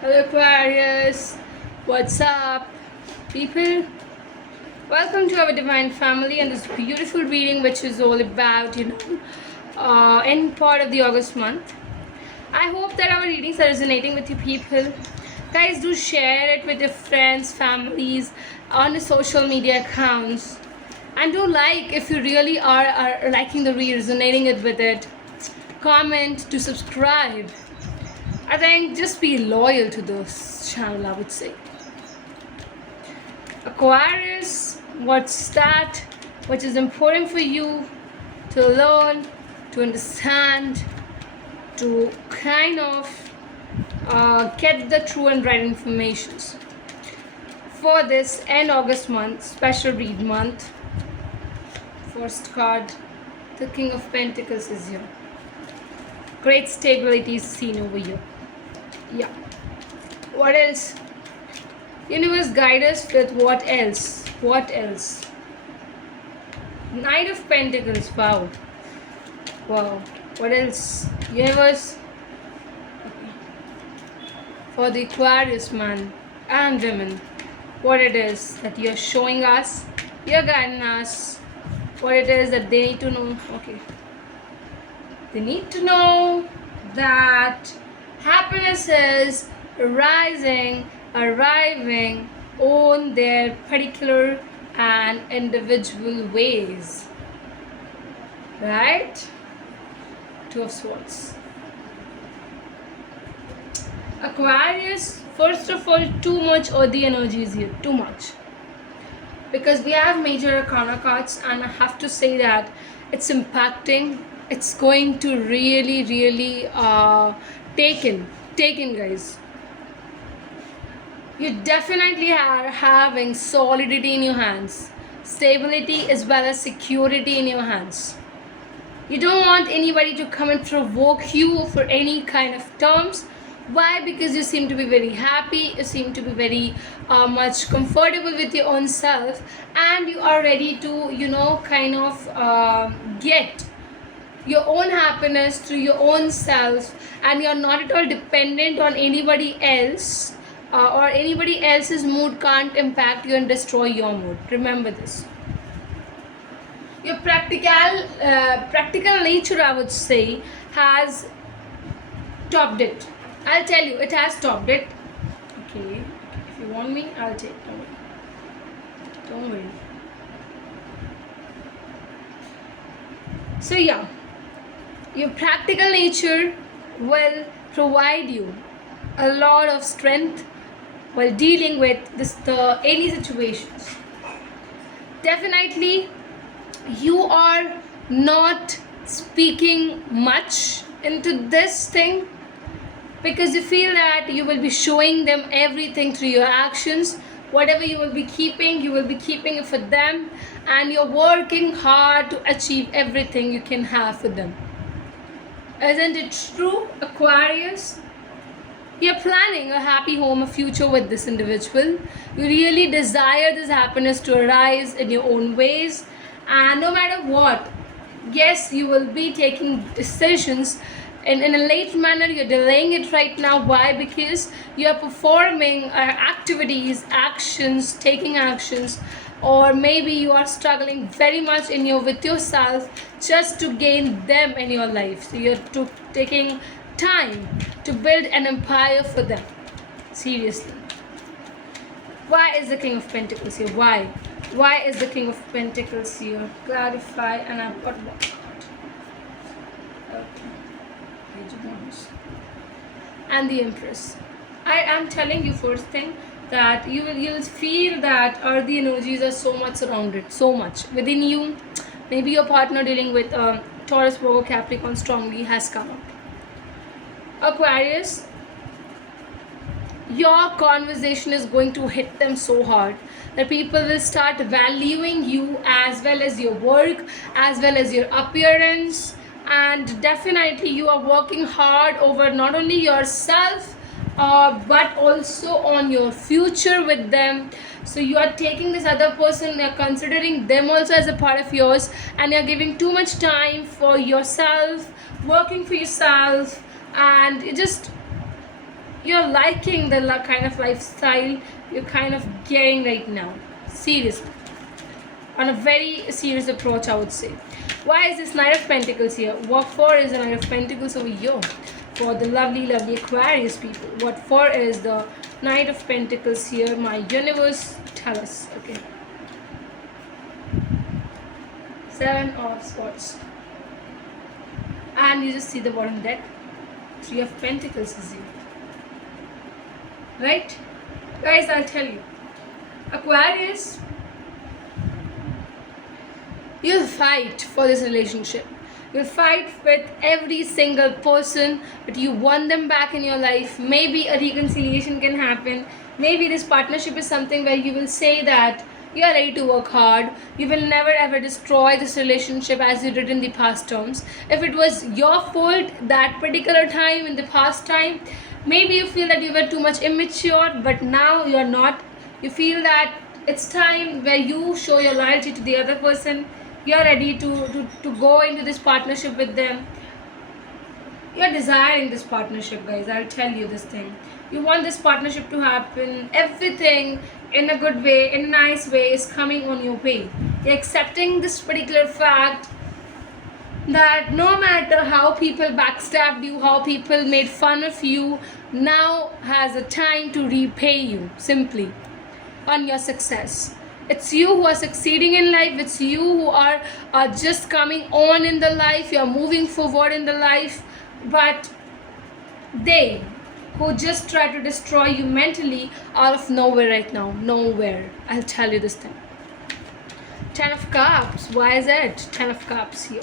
Hello Aquarius, what's up people? Welcome to our divine family and this beautiful reading which is all about, in part of the August month. I hope that our readings are resonating with you people. Guys, do share it with your friends, families, on the social media accounts. And do like if you really are liking the read, resonating it with it. Comment to subscribe. I think just be loyal to this channel, I would say. Aquarius, what's that which is important for you to learn, to understand, to kind of get the true and right informations for this end August month, special read month. First card, the King of Pentacles is here. Great stability is seen over here. Yeah. What else? Universe guide us with what else? What else? Knight of Pentacles. Wow. Wow. What else? Universe. Okay. For the Aquarius man and women, what it is that you're showing us, you're guiding us, what it is that they need to know. Okay. They need to know that happiness is rising, arriving on their particular and individual ways. Right? Two of Swords. Aquarius, first of all, too much earthy energy is here. Too much. Because we have major arcana cards, and I have to say that it's impacting. It's going to really take in guys. You definitely are having solidity in your hands, stability as well as security in your hands. You don't want anybody to come and provoke you for any kind of terms. Why? Because you seem to be very happy, you seem to be very much comfortable with your own self, and you are ready to get your own happiness through your own self, and you're not at all dependent on anybody else, or anybody else's mood can't impact you and destroy your mood. Remember this. Your practical nature, I would say, has topped it. I'll tell you, it has topped it. Okay, if you want me, I'll take. Don't worry. So yeah, your practical nature will provide you a lot of strength while dealing with any situations. Definitely, you are not speaking much into this thing because you feel that you will be showing them everything through your actions. Whatever you will be keeping it for them, and you're working hard to achieve everything you can have for them. Isn't it true, Aquarius? You're planning a happy home, a future with this individual. You really desire this happiness to arise in your own ways, and no matter what, yes, you will be taking decisions in a late manner. You're delaying it right now. Why? Because you're performing activities, actions, taking actions, or maybe you are struggling very much with yourself just to gain them in your life. So you're taking time to build an empire for them. Seriously. Why is the King of Pentacles here? Why is the King of Pentacles here? Clarify. And I've got one card. Okay. Page of Wands. And the Empress. I am telling you first thing that you'll feel that earthy energies are so much surrounded, so much within you. Maybe your partner dealing with Taurus, Virgo, Capricorn strongly has come up. Aquarius, your conversation is going to hit them so hard that people will start valuing you as well as your work, as well as your appearance, and definitely you are working hard over not only yourself but also on your future with them. So you are taking this other person, you're considering them also as a part of yours, and you're giving too much time for yourself, working for yourself, and you're liking the kind of lifestyle you're kind of getting right now. Seriously, on a very serious approach, I would say. Why is this Knight of Pentacles here? What for is the Knight of Pentacles over here? For the lovely, lovely Aquarius people. What for is the Knight of Pentacles here? My universe, tell us. Okay. Seven of Swords. And you just see the bottom deck. Three of Pentacles is here. Right? Guys, I'll tell you. Aquarius, you'll fight for this relationship. You'll fight with every single person, but you want them back in your life. Maybe a reconciliation can happen. Maybe this partnership is something where you will say that you are ready to work hard. You will never ever destroy this relationship as you did in the past terms. If it was your fault that particular time in the past time, maybe you feel that you were too much immature, but now you're not. You feel that it's time where you show your loyalty to the other person. You're ready to go into this partnership with them. You're desiring this partnership, guys. I'll tell you this thing. You want this partnership to happen. Everything in a good way, in a nice way, is coming on your way. You're accepting this particular fact that no matter how people backstabbed you, how people made fun of you, now has a time to repay you simply on your success. It's you who are succeeding in life. It's you who are just coming on in the life. You're moving forward in the life. But they who just try to destroy you mentally out of nowhere right now. Nowhere. I'll tell you this thing. Ten of Cups. Why is it? Ten of Cups here.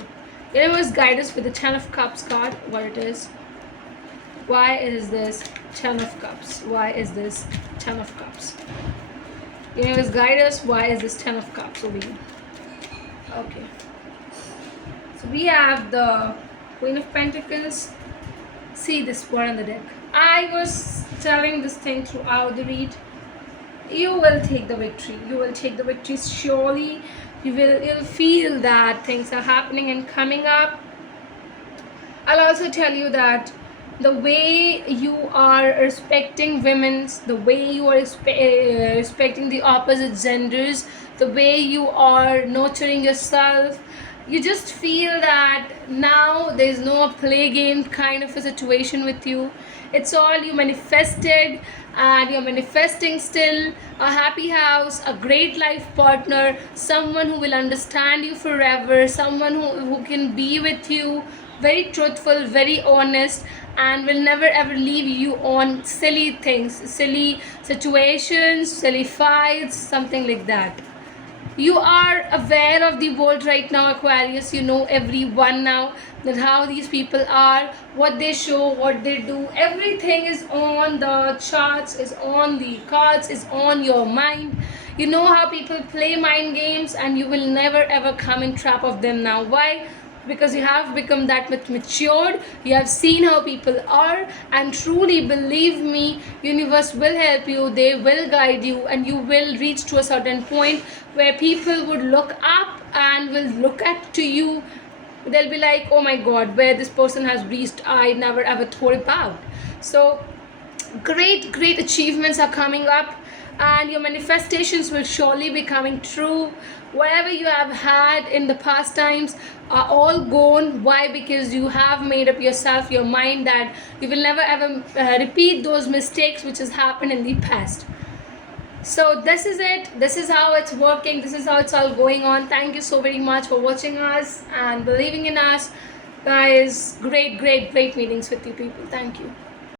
Universe guide us with the Ten of Cups card. What it is. Why is this Ten of Cups? Why is this Ten of Cups? Universe guide us. Why is this Ten of Cups over here? Okay. So we have the Queen of Pentacles. See this word on the deck. I was telling this thing throughout the read. You will take the victory. You will take the victory surely. You'll feel that things are happening and coming up. I'll also tell you that the way you are respecting women's, the way you are respecting the opposite genders, the way you are nurturing yourself, you just feel that now there's no play game kind of a situation with you. It's all you manifested, and you're manifesting still a happy house, a great life partner, someone who will understand you forever, someone who can be with you, very truthful, very honest, and will never ever leave you on silly things, silly situations, silly fights, something like that. You are aware of the world right now, Aquarius. You know everyone now, that how these people are, what they show, what they do. Everything is on the charts, is on the cards, is on your mind. You know how people play mind games, and you will never ever come in trap of them now. Why? Because you have become that much matured. You have seen how people are, and truly believe me, universe will help you. They will guide you, and you will reach to a certain point where people would look up and will look at to you. They'll be like, oh my god, where this person has reached, I never ever thought about. So great achievements are coming up, and your manifestations will surely be coming true. Whatever you have had in the past times are all gone. Why? Because you have made up yourself, your mind, that you will never ever repeat those mistakes which has happened in the past. So this is it. This is how it's working. This is how it's all going on. Thank you so very much for watching us and believing in us, guys. Great meetings with you people. Thank you.